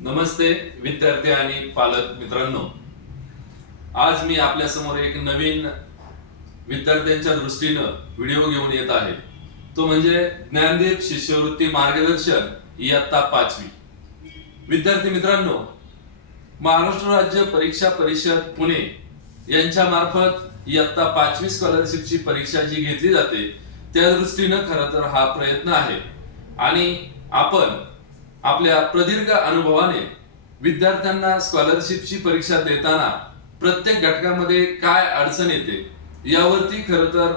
नमस्ते विद्यार्थी आणि पालक मित्रांनो. आज मी आपल्यासमोर एक नवीन विद्यार्थ्यांच्या दृष्टीनं व्हिडिओ घेऊन येत आहे. तो म्हणजे ज्ञानदीप शिष्यवृत्ती मार्गदर्शन इयत्ता पाचवी. विद्यार्थी मित्रांनो महाराष्ट्र राज्य परीक्षा परिषद पुणे यांच्या मार्फत इयत्ता पाचवी स्कॉलरशिपची परीक्षा जी घेतली जाते त्या दृष्टीनं खरं तर हा प्रयत्न आहे. आणि आपण आपल्या प्रदीर्घ अनुभवाने विद्यार्थ्यांना स्कॉलरशिपची परीक्षा देताना प्रत्येक घटकामध्ये काय अडचण येते यावरती खर तर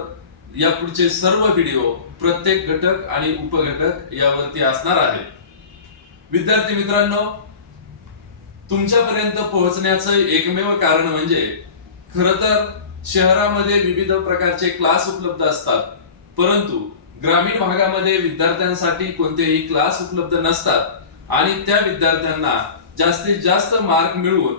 या पुढचे सर्व व्हिडिओ प्रत्येक घटक आणि उपघटक यावरती असणार आहे विद्यार्थी मित्रांनो तुमच्यापर्यंत पोहोचण्याचं एकमेव कारण म्हणजे खर तर शहरामध्ये विविध प्रकारचे क्लास उपलब्ध असतात. परंतु ग्रामीण भागामध्ये विद्यार्थ्यांसाठी कोणतेही क्लास उपलब्ध नसतात आणि त्या विद्यार्थ्यांना जास्तीत जास्त मार्क मिळवून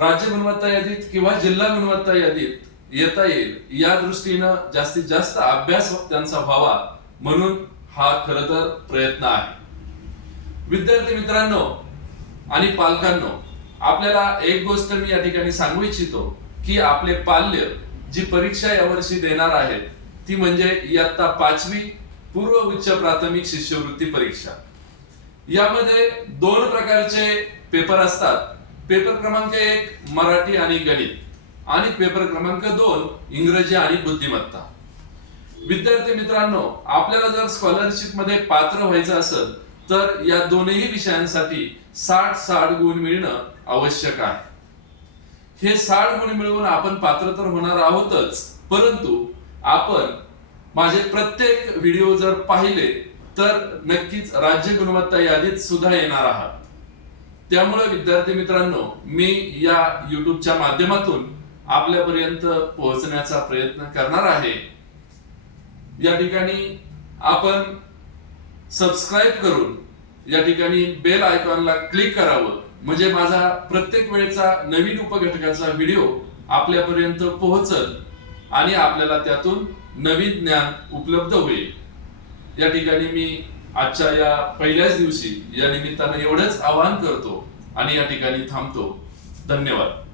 राज्य गुणवत्ता यादीत किंवा जिल्हा गुणवत्ता यादीत येता येईल. या दृष्टीनं जास्तीत जास्त अभ्यास त्यांचा व्हावा म्हणून हा खर तर प्रयत्न आहे. विद्यार्थी मित्रांनो आणि पालकांनो आपल्याला एक गोष्ट मी या ठिकाणी सांगू इच्छितो की आपले पाल्य जी परीक्षा यावर्षी देणार आहेत ती म्हणजे इयत्ता पाचवी पूर्व उच्च प्राथमिक शिष्यवृत्ती परीक्षा. यामध्ये दोन प्रकारचे पेपर असतात. पेपर क्रमांक एक मराठी आणि गणित. आणि पेपर क्रमांक दोन इंग्रजी आणि बुद्धिमत्ता. विद्यार्थी मित्रांनो आपल्याला जर स्कॉलरशिपमध्ये पात्र व्हायचं असेल तर या दोनही विषयांसाठी साठ साठ गुण मिळणं आवश्यक आहे. हे साठ गुण मिळवून आपण पात्र तर होणार आहोतच परंतु आपण माझे प्रत्येक व्हिडिओ जर पाहिले तर नक्कीच राज्य गुणवत्ता यादीत सुद्धा येणार आहात. त्यामुळे विद्यार्थी मित्रांनो मी या युट्यूबच्या माध्यमातून आपल्यापर्यंत पोहोचण्याचा प्रयत्न करणार आहे. या ठिकाणी आपण सबस्क्राईब करून या ठिकाणी बेल आयकॉनला क्लिक करावं. म्हणजे माझा प्रत्येक वेळेचा नवीन उपघटकाचा व्हिडिओ आपल्यापर्यंत पोहोचल. आणि आपल्याला त्यातून नवीन ज्ञान उपलब्ध होईल. या ठिकाणी मी आजच्या या पहिल्याच दिवशी या निमित्तानं एवढंच आवाहन करतो आणि या ठिकाणी थांबतो. धन्यवाद.